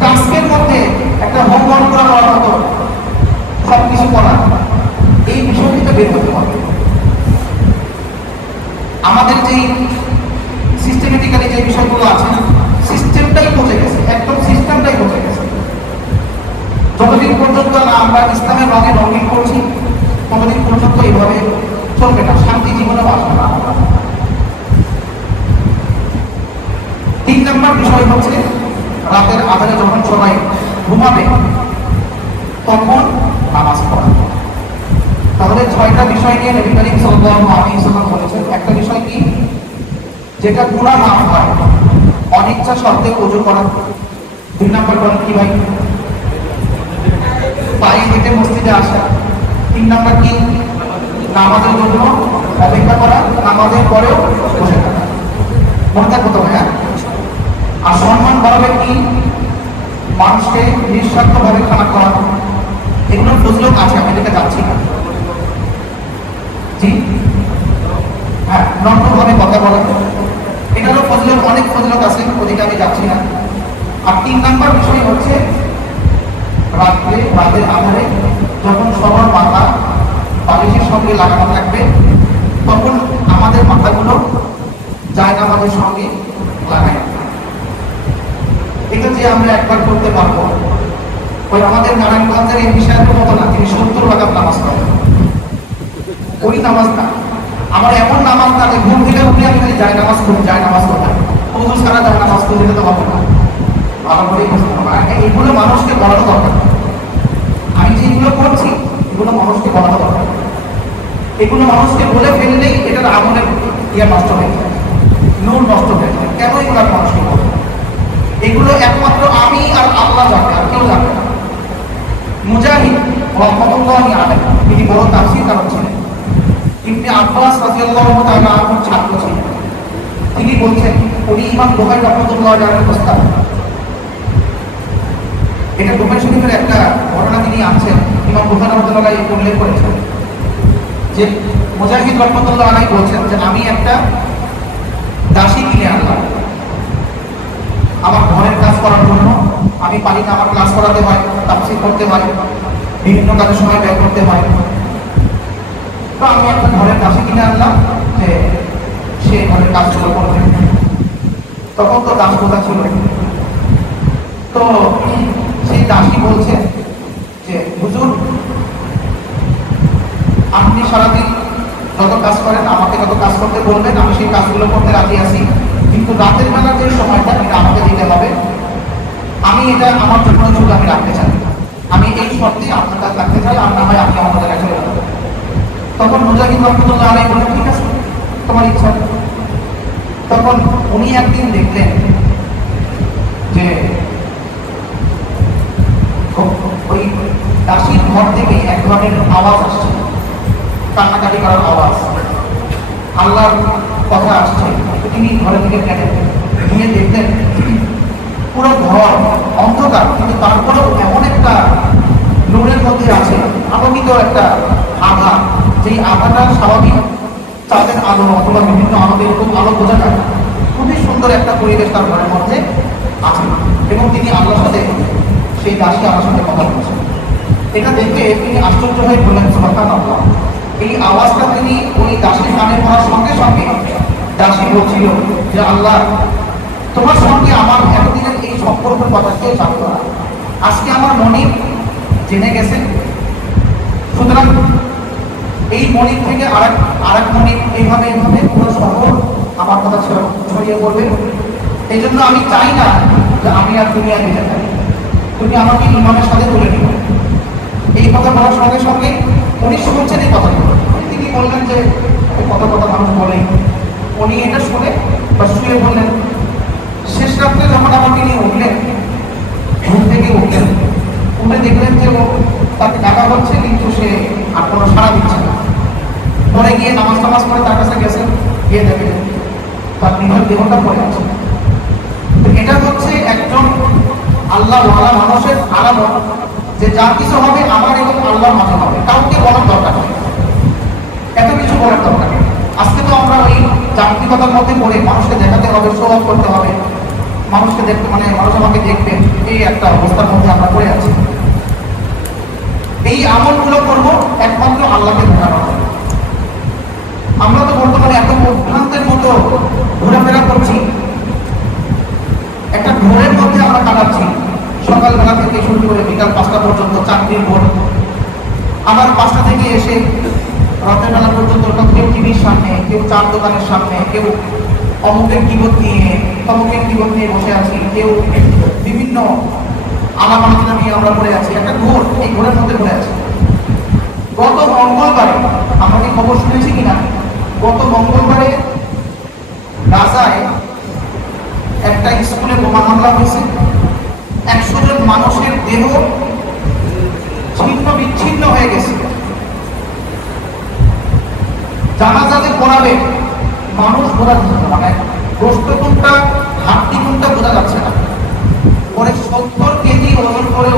টাস্কের মধ্যে একটা হোমওয়ার্ক করার মতো সবকিছু করা, এই বিষয় থেকে বের হতে হবে। আমাদের যেই সিস্টেমেটিক্যালি যে বিষয়গুলো আছে, সিস্টেমটাই পচে গেছে, একদম সিস্টেমটাই পচে গেছে। যতদিন পর্যন্ত না আমরা ইসলামের রঙে রঙিন করছি, ততদিন পর্যন্ত এইভাবে চলবে না, শান্তি জীবনেও আসবে না। 3 নম্বর বিষয় হচ্ছে রাতের আধারে যখন সবাই ঘুমাবে তখন নামাজ পড়া। তাহলে 6টা বিষয় নিয়ে নবী করিম সাল্লাল্লাহু আলাইহি ওয়াসাল্লাম বলেছেন। একটা বিষয় কি, যেটা গুনাহ না হয়, অনিচ্ছা সত্ত্বেও ওযু করা। 2 নম্বর বলেন কি ভাই? পায়ে হেঁটে মসজিদে আসা। 3 নম্বর কি? নামাজের জন্য অপেক্ষা করা, নামাজের পরেও বসে থাকা। মনে থাকবো তো ভাইয়া? আর সম্মান বাড়াবে কি? মানুষকে নিঃস্বার্থভাবে খারাপ করা। এগুলো ফজলত আছে, আমি এদিকে যাচ্ছি না। জি হ্যাঁ, নম্রভাবে কথা বলা, এটারও ফজলত, অনেক ফজলত আছে, ওদিকে আমি যাচ্ছি না। আর 3 নম্বর বিষয় হচ্ছে রাতের আধারে যখন সবার মাথা বালিশের সঙ্গে লাগানো থাকবে, তখন আমাদের মাথাগুলো জায়নামাজের সঙ্গে লাগাই। এটা যে আমরা একবার করতে পারবো, ওই আমাদের নারায়ণগঞ্জের এই বিষয়ের মতো না, তিনি 70 রাকাত নামাজ পড়েন। ওই নামাজ না, আমার এমন নামাজ না যে ঘুম থেকে উঠে আমি যায় নামাজ করি, যায় নামাজ করতে ওযু ছাড়া যায় নামাজ করলে তো হবে না। ভালো করেই বুঝতে হবে। এইগুলো মানুষকে বলানো দরকার। আমি যেগুলো করছি এগুলো মানুষকে বলানো দরকার। এগুলো মানুষকে বলে ফেললেই এটার আমলের নষ্ট হয়ে যায়, নূর নষ্ট হয়ে যায়। কেন এগুলো মানুষকে বলবো? এগুলো একমাত্র আমি আর আল্লাহ জানে, আর কেউ জানে না। মুজাহিদ রাদিয়াল্লাহু তাআলা আনহুর ছাত্র ছিলেন। তিনি বলছেন, উনি ইমাম বুখারী রাহমাতুল্লাহ আলাইহির উস্তাদ। এটা বুখারী শরীফের একটা ঘটনা তিনি আনছেন, ইমাম বুখারী রাহমাতুল্লাহ আলাইহি উল্লেখ করেছেন যে মুজাহিদ রাহমাতুল্লাহ আলাইহি বলছেন যে আমি একটা দাসী কিনে আনলাম আমার ঘরের কাজ করার জন্য। আমি পারি না, আমার ক্লাস করাতে হয়, তাফসীর করতে হয়, বিভিন্ন কাজে সময় ব্যয় করতে হয়। তো আমি একটা ঘরের দাসী কিনে আনলাম যে সে ঘরের কাজগুলো করবে। তখন তো দাস প্রথা ছিল। তো সেই দাসী বলছে যে হুজুর, আপনি সারাদিন যত কাজ করেন আমাকে যত কাজ করতে বলবেন আমি সেই কাজগুলো করতে রাজি আছি, কিন্তু রাতের বেলা যে সময়টা এটা আমাকে দিতে হবে। আমি এটা আমার জন্য শুধু আমি রাখতে চাই, আমি এই শর্তে আপনার কাছে রাখতে চাই, আর না হয় আপনি আমাদের কাছে চলে যাবেন। তখন মুজাহিদ রাহমাতুল্লাহ আলাইহি বললেন, ঠিক আছে, তোমার ইচ্ছা। তখন উনি একদিন দেখলেন যে ওই দাসীর ঘর থেকে এক ধরনের আওয়াজ আসছে, কান্নাকাটি করার আওয়াজ, আল্লাহর কথা আসছে। তিনি ঘরে থেকে গিয়ে দেখলেন পুরো ঘর অন্ধকার, কিন্তু তারপরেও এমন একটা নূরের মধ্যে আছে, আলোকিত একটা আভা, যেই আভাটা স্বাভাবিক চাঁদের আলো অথবা বিভিন্ন আলোতে এরকম আলো বোঝা যায়। খুবই সুন্দর একটা পরিবেশ তার ঘরের মধ্যে আছে, এবং তিনি আল্লাহর সাথে, সেই দাসী আল্লাহর সাথে কথা বলছেন। এটা দেখে তিনি আশ্চর্য হয়ে বললেন, সুবহানাল্লাহ। এই আওয়াজটা তিনি ওই দাসীর কানে পড়ার সঙ্গে সঙ্গে দাসী বলছিল যে আল্লাহ, তোমার সঙ্গে আমার এতদিনের এই সম্পর্কের কথা কেউ জানত না, আজকে আমার মনিব জেনে গেছে। সুতরাং এই মনিব থেকে আরেক মনিব এইভাবে পুরো শহর আমার কথা ছড়িয়ে পড়বে। এই জন্য আমি চাই না যে আমি আর দুনিয়া বেঁচে থাকি, তুমি আমাকে ইমানের সাথে তুলে নিও। এই কথা বলার সঙ্গে সঙ্গে উনি শুনছেন এই কথাগুলো। তিনি বললেন যে কথা মানুষ বলেই, উনি এটা শুনে বা শুয়ে বললেন। শেষ রাত্রে যখন আবার তিনি উঠলেন, ঘুম থেকে উঠে দেখলেন যে তাকে ডাকা হচ্ছে, কিন্তু সে আর কোনো সাড়া দিচ্ছে না। পরে গিয়ে নামাজ করে তার কাছে গেছেন, গিয়ে দেখলেন তার নিজের দেহটা পড়ে আছে। এটা হচ্ছে একজন আল্লাহ ওয়ালা মানুষের আলামত, যে যা কিছু হবে আমার এবং আল্লাহর মাঝে হবে, কাউকে বলার দরকার নেই, এত কিছু বলার দরকার নেই। আজকে তো আমরা ওই যান্ত্রিকতার মধ্যে পড়ে মানুষকে দেখাতে হবে, শো অফ করতে হবে, মানুষকে দেখতে মানুষ আমাকে দেখবে, এই একটা অবস্থার মধ্যে আমরা পড়ে আছি। এই আমলগুলো করবো একমাত্র আল্লাহকে দেখানো হবে। আমরা তো বর্তমানে এত ভ্রান্তের মতো ঘোরাফেরা করছি, একটা ঘোরের মধ্যে আমরা কাটাচ্ছি। সকালবেলা থেকে শুরু করে বিকাল 5টা পর্যন্ত চাকরির ভোর, আবার 5টা থেকে এসে রাতের বেলা পর্যন্ত কেউ টিভির সামনে, কেউ চার দোকানের সামনে, কেউ অমুকের কিবোর্ড নিয়ে তমুকের কিবোর্ড নিয়ে বসে আছি, কেউ বিভিন্ন আলামানা নিয়ে আমরা পড়ে আছি। একটা ঘোর, এই ঘোরের মধ্যে পড়ে আছি। গত মঙ্গলবারে আমরা কি খবর শুনেছি কিনা, গত মঙ্গলবারে গাজায় একটা স্কুলে বোমা হামলা হয়েছে। 100 জন মানুষের দেহ ছিন্ন বিচ্ছিন্ন হয়ে গেছে। জানাজাতে পড়াবে মানুষ বোঝা যাচ্ছে না, মানে গোস্ত কোনটা হাড্ডি কোনটা বোঝা যাচ্ছে না। পরে 70 কেজি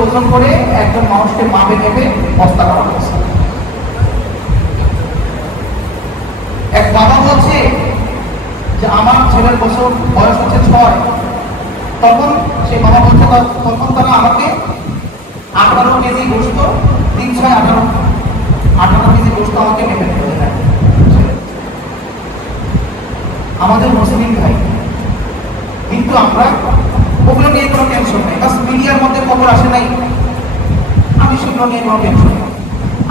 ওজন করে একজন মানুষকে মাপে নেবে বস্তা করা হয়েছে। এক বাবা বলছে যে আমার ছেলের বয়স হচ্ছে 6, তখন সে বাবা বলছে তখন তারা আমাকে 18 কেজি গোস্ত, 3 6 18 কেজি গোস্ত আমাকে মেপে দিতে। আমাদের মুসলিম ভাই, কিন্তু আমরা ওগুলো নিয়ে কোনো টেনশন নেই। বাস মিডিয়ার মধ্যে খবর আসে নাই, আমি সেগুলো নিয়ে কোনো টেনশন নেই।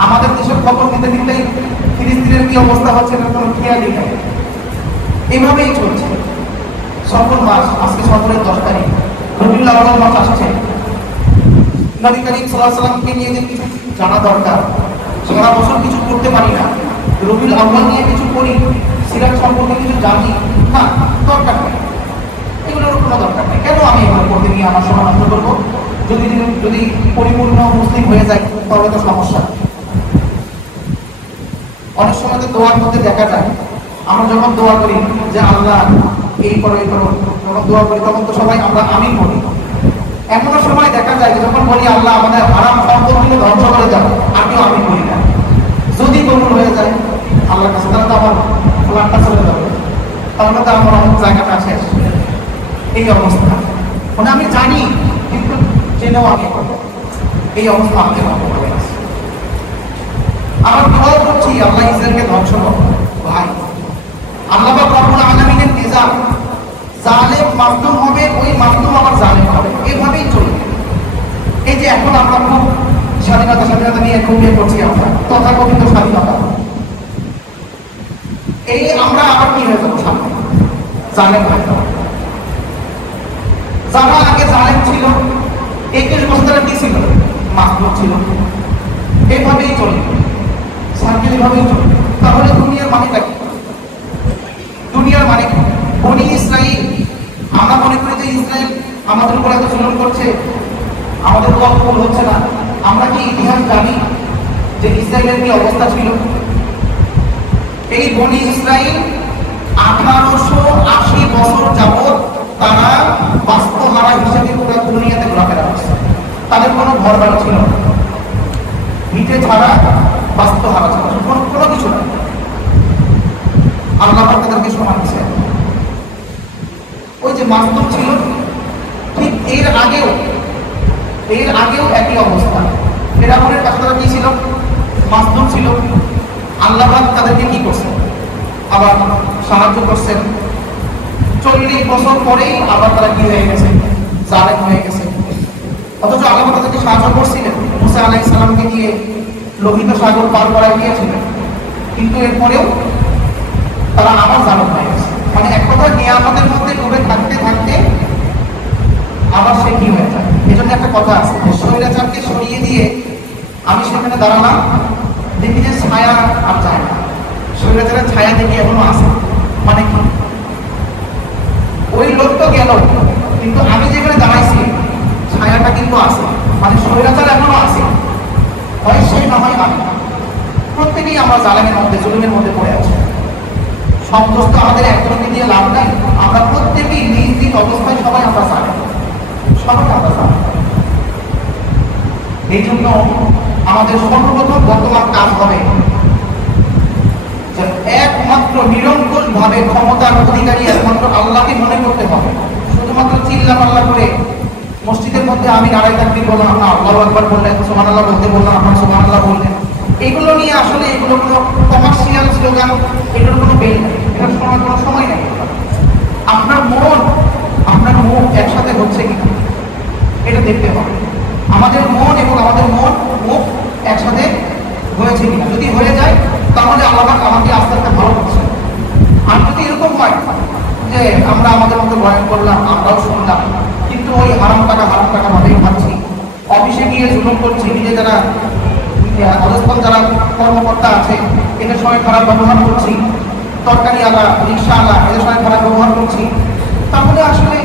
আমাদের দেশের খবর দিতে দিতেই ফিলিস্তিনের কি অবস্থা হচ্ছে না কোনো খেয়ালই নেই। এইভাবেই চলছে। সফর মাস, আজকে সফরের 10 তারিখ, রবিউল আউয়াল মাস আসছে। নবী করিম সাল্লাল্লাহু আলাইহি ওয়াসাল্লামকে নিয়ে যে কিছু জানা দরকার, সারা বছর কিছু করতে পারি না, রবিউল আউয়াল নিয়ে কিছু করি, সিরাত সম্পর্কে কিছু জানি না, দরকার নেই, এগুলোর কোনো দরকার নেই। কেন আমি এগুলো করতে গিয়ে আমার সময় নষ্ট করবো? যদি পরিপূর্ণ মুসলিম হয়ে যায় তাহলে তো সমস্যা। অনেক সময় তো দোয়ার মধ্যে দেখা যায় আমরা যখন দোয়া করি যে আল্লাহ এই করো এই করো, যখন দোয়া করি তখন তো সবাই আমরা আমিন বলি। এমনও সময় দেখা যায় যে যখন বলি আল্লাহ আমাদের হারাম সম্পদগুলো ধ্বংস করে যাও, আমিও আমিন বলি না। যদি কবুল হয়ে যায় আল্লাহর কাছে, তাহলে তো আমার ফ্ল্যাটটা চলে যাবে, তাহলে তো আমার অনেক জায়গাটা শেষ। এই অবস্থা মানে আমি জানি কিন্তু জেনেও আমি করবো, এই অবস্থা আমাদের হয়ে আছে। আমার দোয়া করছি আল্লাহ ইসরায়েলকে ধ্বংস করো। ভাই আল্লাহ রব্বুল আলামিনের নিজাম, জালেম মাসদুম হবে, ওই মাসদুম আবার জালেম হবে, এইভাবেই চলবে। এই যে এখন আমরা খুব স্বাধীনতা নিয়ে খুব করছি, আমরা তথাকথিত স্বাধীনতা, এই আমরা আবার কি হয়ে যাবো সামনে, জালেম হয়ে যাবো। যারা আগে জালেম ছিল 21 বছর ধরে কি ছিল, মাসদুম ছিল, এইভাবেই চলবে, সার্কেল এইভাবেই চলবে। তাহলে দুনিয়ার মানেটা কি? দুনিয়ার মানে বনি ইসরাইল, আমরা মনে করি যে ইসরায়েল আমাদের উপর এত জুলুম করছে, আমাদের দোয়া কবুল হচ্ছে না। আমরা কি ইতিহাস জানি যে ইসরায়েলের কি অবস্থা ছিল? এই বনি ইসরাইল 1880 বছর যাবত তারা বাস্তুহারা হিসেবে পুরো দুনিয়াতে ঘোরাফেরা করছে। তাদের কোনো ঘর বাড়ি ছিল না, ভিটে ছাড়া বাস্তুহারা ছিল, কোনো কিছু না। আল্লাহ তাদেরকে সমান দিচ্ছে। ওই যে মাসদুম ছিল, ঠিক এর আগেও একই অবস্থা। ফেরাউনের কাছে তারা কি ছিল, মাসদুম ছিল। আল্লাহ তাদেরকে কি করছে, আবার সাহায্য করছেন। 40 বছর পরেই আবার তারা কি হয়ে গেছে, জালেম হয়ে গেছে। অথচ আল্লাহ তাদেরকে সাহায্য করছিলেন, মুসা আলাইহিস সালামকে দিয়ে লোহিত সাগর পার করায় দিয়েছিলেন, কিন্তু এরপরেও তারা আবার জালেম হয়ে গেছে। মানে এক কথা নিয়ামতের মধ্যে ডুবে থাকতে থাকতে আবার সে কি হয়ে যায়। এই জন্য একটা কথা আছে, স্বৈরাচারকে সরিয়ে দিয়ে আমি সেখানে দাঁড়ালাম, দেখি যে ছায়া আর যায় না, স্বৈরাচারের ছায়া দেখি এখনো আছে। মানে কি, ওই লোক তো গেল, কিন্তু আমি যেখানে দাঁড়াইছি ছায়াটা কিন্তু আছে, মানে স্বৈরাচার এখনো আছে। হয় সে না হয় আমি, প্রত্যেকেই আমরা জালেমের মধ্যে, জুলুমের মধ্যে পড়ে আছি। সব দোষ তো আমাদের একজনকে দিয়ে লাভ নাই, আমরা প্রত্যেকেই নিজ নিজ অবস্থায় সবাই আমরা জানি, সবাই আমরা জানি। এই জন্য আমাদের সর্বপ্রথম বর্তমান কাজ হবে যে একমাত্র নিরঙ্কুশ ভাবে ক্ষমতার অধিকারী একমাত্র আল্লাহকে মনে করতে হবে। শুধুমাত্র চিল্লাপাল্লা করে মসজিদের মধ্যে আমি নারাই তাকবীর বললাম, না আল্লাহু আকবার বললেন, সুবহানাল্লাহ বলতে বললাম, আপনারা সুবহানাল্লাহ বললেন, এগুলো নিয়ে আসলে এগুলো কোনো কমার্শিয়াল স্লোগান, এগুলোর কোনো বেল নেই, এটার শোনার কোনো সময় নেই। আপনার মন আপনার মুখ একসাথে হচ্ছে কিনা এটা দেখতে হবে। আমাদের মন এবং আমাদের মুখ একসাথে হয়েছে কিনা, যদি হয়ে যায় তাহলে আল্লাহ আমাকে আস্তে আস্তে ভালো করছে। আর যদি এরকম হয় যে আমরা আমাদের মতো বয়ান করলাম, আমরাও শুনলাম, কিন্তু ওই হারাম টাকা ভাবেই খাচ্ছি, অফিসে গিয়ে জুলুম করছি, নিজে যারা অবস্থান যারা কর্মকর্তা আছে এদের সঙ্গে খারাপ ব্যবহার করছি, তরকারি আলা রিক্সা আলা এদের সঙ্গে খারাপ ব্যবহার করছি, তাহলে আসলে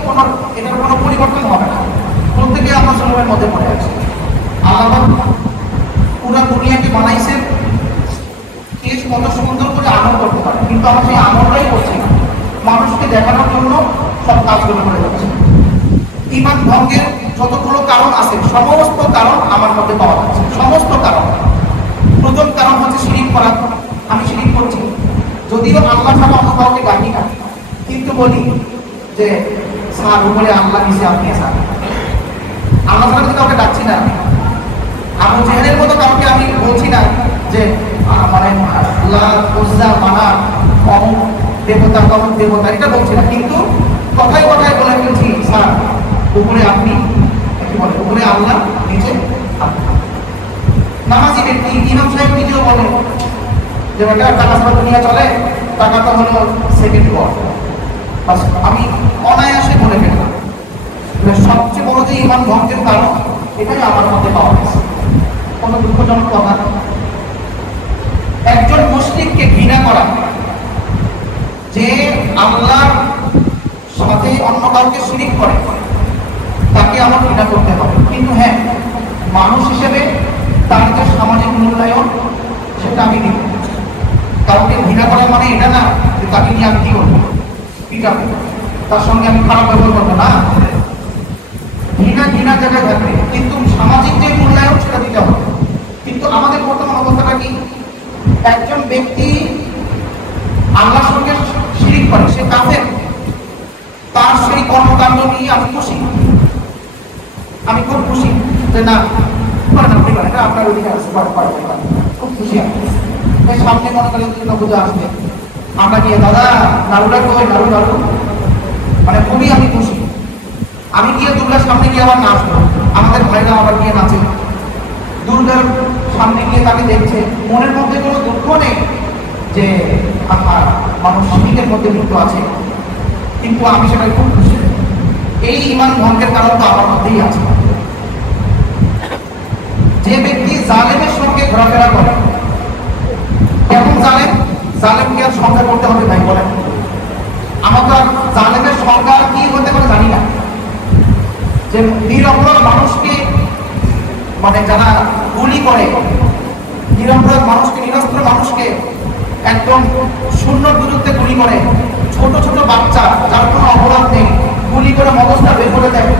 এটার কোনো পরিবর্তন হবে না। প্রত্যেকে আমরা জুলুমের মধ্যে পড়ে আছি। আল্লাহ পুরা দুনিয়াকে বানাইছেন কত সুন্দর করে আমল করতে পারে, কিন্তু আমরা সেই আমলটাই করছি না, মানুষকে দেখানোর জন্য সব কাজগুলো করে যাচ্ছে। ঈমান ভঙ্গের যতগুলো কারণ আছে সমস্ত কারণ আমার মধ্যে পাওয়া যাচ্ছে, সমস্ত কারণ। প্রথম কারণ হচ্ছে শিরিক করা, আমি শিরিক করছি, যদিও আল্লাহ ছাড়া অন্য কাউকে ডাকি না, কিন্তু বলি যে স্যার উপরে আল্লাহ নিচে আপনি স্যার, আল্লাহ ছাড়া কিন্তু কাউকে ডাকছি না। আবু জেহেলের মতো কাউকে আমি বলছি না যে মানে আল্লাহ উজ্জা মানা অমুক দেবতা তমুক দেবতা, এটা বলছি না, কিন্তু কথায় কথায় বলে ফেলছি স্যার উপরে আপনি, কি বলে উপরে আল্লাহ নিচে আপনি। নামাজি ব্যক্তি ইমাম সাহেব নিজেও বলে যে বেটা টাকা ছাড়া দুনিয়া চলে, টাকাটা হলো সেকেন্ড ওয়ার্ড। আমি অনায়াসে বলে ফেললাম সবচেয়ে বড় যে ইমান ভঙ্গের কারণ এটাই আমার মধ্যে পাওয়া গেছে। কোনো দুঃখজনক কথা, একজন মুশরিককে ঘৃণা করা, যে আল্লাহর সাথে অন্য কাউকে শিরিক করে, তাকে আমার ঘৃণা করতে হবে। কিন্তু হ্যাঁ, মানুষ হিসেবে তার যে সামাজিক মূল্যায়ন সেটা আমি দিব। কাউকে ঘৃণা করা মানে এটা না যে তার সঙ্গে আমি খারাপ ব্যবহার করবো না, ঘৃণা ঘৃণা জায়গায় থাকবে, কিন্তু সামাজিক যে মূল্যায়ন সেটা দিতে হবে। কিন্তু আমাদের বর্তমান অবস্থাটা কি, একজন ব্যক্তি আল্লাহর সঙ্গে শিরিক করে, সে কাফের, তার সেই কর্মকাণ্ড নিয়ে আমি খুশি, আমি খুব খুশি যে না এটা আপনার অধিকার আছে, খুব খুশি আমি। সামনে মনে করেন পূজা আসবে, আমরা গিয়ে দাদা নাড়ুটা কই, নাড়ু নাড়ু, মানে খুবই আমি খুশি। আমি গিয়ে দুর্গার সামনে গিয়ে আবার নাচবো, আমাদের ভাইরা আবার গিয়ে নাচে, দুর্গার সামনে গিয়ে তাকে দেখছে, মনের মধ্যে কোনো দুঃখ নেই যে আমার মানুষ শিরিকের মধ্যে লিপ্ত আছে, কিন্তু আমি সেটাই খুব খুশি। এই ঈমান ভঙ্গের কারণ তো আমার মধ্যেই আছে। যে ব্যক্তি জালেমের সঙ্গে ঘোরাফেরা করে, কেমন জালেম, জালেমকে আর সংখ্যা করতে হবে ভাই বলেন? আমার তো আর জালেমের সংখ্যা কি হতে পারে জানি না। যে নিরপরাধ মানুষকে, মানে যারা গুলি করে, নিরপরাধ মানুষকে, নিরস্ত্র মানুষকে একদম শূন্যর বিরুদ্ধে গুলি করে, ছোট ছোট বাচ্চা যার কোনো অপরাধ নেই গুলি করে মগজটা বের করে দেয়,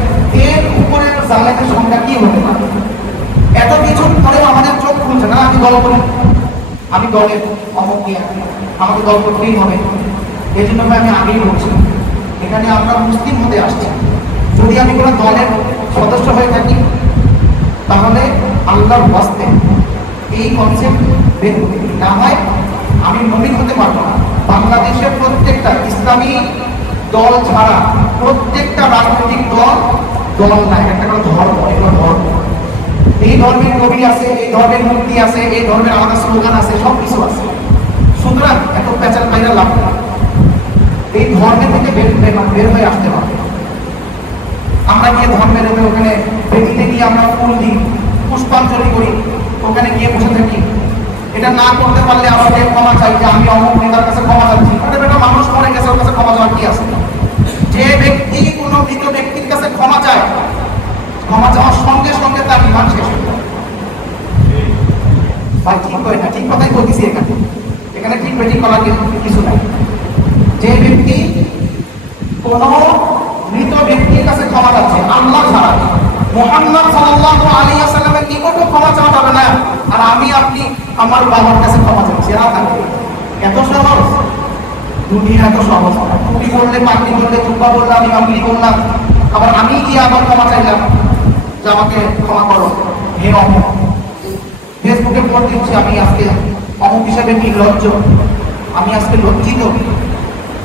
এর উপরে জালেমের সংখ্যা কি হতে পারে? এত কিছু পরেও আমাদের চোখ খুলছে না। আমি দল করি, আমি দলের অমুক নিয়ে, আমাকে দল করতেই হবে। এই জন্য আমি আগেই বলছি, এখানে আমরা মুসলিম হতে আসছি। যদি আমি কোনো দলের সদস্য হয়ে থাকি তাহলে আল্লাহর ওয়াস্তে এই কনসেপ্ট বের করতে না হয় আমি মুমিন হতে পারবো না। বাংলাদেশের প্রত্যেকটা ইসলামী দল ছাড়া প্রত্যেকটা রাজনৈতিক দল, দল না, একটা করে ধর্ম, এগুলো ধর্ম। এই ধর্মের কবি আছে, এই ধর্মের মূর্তি আছে, এই ধর্মের আলাদা স্লোগান আছে, সব কিছু আছে। সুতরাং এত পেঁচাল পাইরা লাভ না, এই ধর্মের থেকে বের হয়ে আসতে হবে। আমরা গিয়ে ধর্মের ওখানে বেদিতে গিয়ে আমরা ফুল দিই, পুষ্পাঞ্জলি করি, ওখানে গিয়ে বসে থাকি। এটা না করতে পারলে আমাকে ক্ষমা চাই যে আমি অমুক নেতার কাছে ক্ষমা চাচ্ছি। বেটা মানুষ মরে গেছে, ওর কাছে ক্ষমা চাওয়ার কি আছে? যে ব্যক্তি কোনো মৃত ব্যক্তির কাছে ক্ষমা চায়, ক্ষমা চাওয়ার সঙ্গে সঙ্গে তার ঈমান শেষ হয়ে যায়। ভাই ঠিক হয় না, ঠিক কথাই বলতেছি। এখানে ঠিক বেঠিক করার কিছু নাই। যে ব্যক্তি কোন মৃত ব্যক্তির কাছে ক্ষমা চাচ্ছে আল্লাহ ছাড়া, মুহাম্মদ সাল্লাল্লাহু আলাইহি ওয়াসাল্লামের নিকটও ক্ষমা চাওয়া যাবে না, আর আমি আপনি আমার বাবার কাছে ক্ষমা চাচ্ছি, এত সহজ? দুনিয়া এত সহজ না। টুপি বললে, পাগড়ি বললে, জুব্বা বললে আমি পাগড়ি বললাম, আবার আমি গিয়ে আবার ক্ষমা চাইলাম যে আমাকে ক্ষমা করো, হে অমুক। ফেসবুকে পোস্ট দিচ্ছি আমি আজকে অমুক হিসাবে নির্লজ্জ, আমি আজকে লজ্জিত।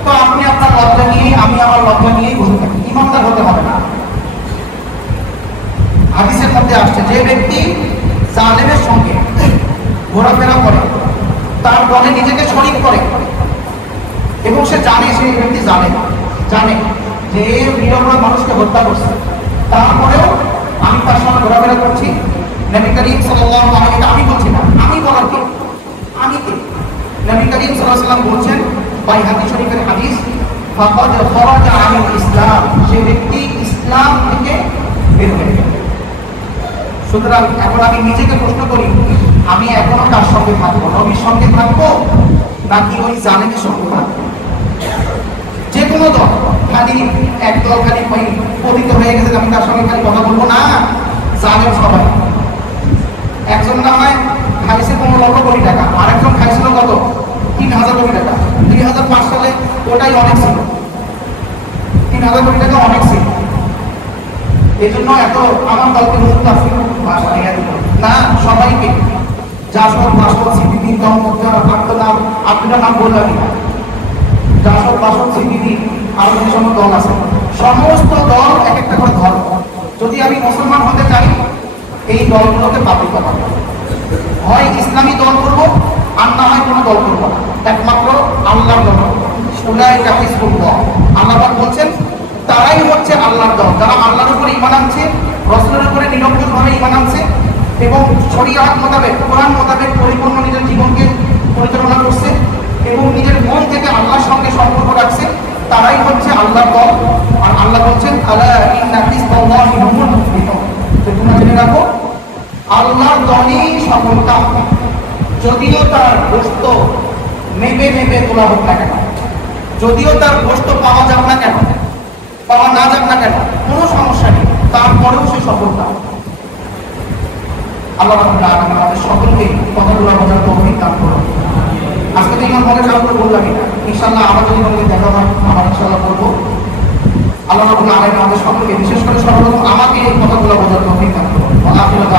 তো আপনি আপনার লজ্জা নিয়ে, আমি আমার লজ্জা নিয়েই বসে থাকি। ইমানদার হতে হবে না। হাদিসের মধ্যে আসছে যে ব্যক্তি জালেমের সঙ্গে ঘোরাফেরা করে, তার দলে নিজেকে শরীক করে, এবং সে জানে, সেই ব্যক্তি জানে যে নিরপরাধ মানুষকে হত্যা করছে, তারপরেও আমি তার সঙ্গে ঘোরাফেরা করছি। নবী করিম সাল্লাল্লাহু আলাইহি ওয়াসাল্লাম, আমি বলছি না, আমি বলার কে, আমি কে? নবী করিম সাল্লাল্লাহু আলাইহি ওয়াসাল্লাম বলছেন, বাইহাকী শরীফের হাদিস, ফাকাদ খরাজা আনিল ইসলাম, সেই ব্যক্তি ইসলাম থেকে বের হয়ে গেল। সুতরাং এখন আমি নিজেকে প্রশ্ন করি, আমি এখনো কার সঙ্গে থাকবো? নবীর সঙ্গে থাকবো নাকি ওই জালেমের সঙ্গে থাকবো? যে কোনো দল, খালি এক দল খালি পতিত হয়ে গেছে, আমি তার সঙ্গে খালি কথা বলবো না। জালেম সবাই। একজন না হয় খাইছে 15 কোটি টাকা, আর একজন খাইছিল কত? 3000 কোটি টাকা। 2005 সালে ওটাই অনেক ছিল, 3000 কোটি টাকা অনেক ছিল। এই জন্য এত আমার দলকে না, সবাইকে জাসদ, বাসদ, সিপিবি, আপনার নাম বললাম না, জাসদ, বাসদ, সিপিবি, আরো যে সমস্ত দল আছে, সমস্ত দল এক একটা করে ধর্ম। যদি আমি মুসলমান হতে চাই, এই দলগুলোকে বাতিল করা হবে। হয় ইসলামী দল করবো, আর না হয় কোনো দল করবো না, একমাত্র আল্লাহর দল। আল্লাহ বলছেন তারাই হচ্ছে আল্লাহর দল, যারা আল্লাহর উপরে ঈমান আনছে, রাসূলের উপরে নিরঙ্কুশভাবে ঈমান আনছে এবং শরীয়ত মোতাবেক, কোরআন মোতাবেক পরিপূর্ণ নিজের জীবনকে পরিচালনা করছে এবং নিজের মন থেকে আল্লাহর সঙ্গে সম্পর্ক রাখছে, তারাই হচ্ছে আল্লাহর দল। আর আল্লাহ বলছেন আলা ইন্না হিজবাল্লাহি হুমুল মুফলিহুন, তোমরা জেনে রাখো আল্লাহর দলই সফলতা। যদিও তার গোশত মেপে মেপে তোলা হোক না কেন, যদিও তার গোশত পাওয়া যাবে না কেন, পাওয়া না যাক না কেন, কোনো সমস্যা নেই, তারপরেও সে সফলতা। আল্লাহ রাব্বুল আলামিন আমাদের সকলকে কথাগুলো বোঝার তৌফিক দান করুন। আজকে তো ইমাম মনে চালু করে বললাম এটা, ইনশাআল্লাহ আবার যদি কোনোদিন দেখা হয় আমরা ইনশাআল্লাহ বলবো। আল্লাহ রাব্বুল আলামিন আমাদের সকলকে, বিশেষ করে সর্বপ্রথম আমাকে এই কথাগুলো বোঝার তৌফিক দান করুন। আলহামদুলিল্লাহ।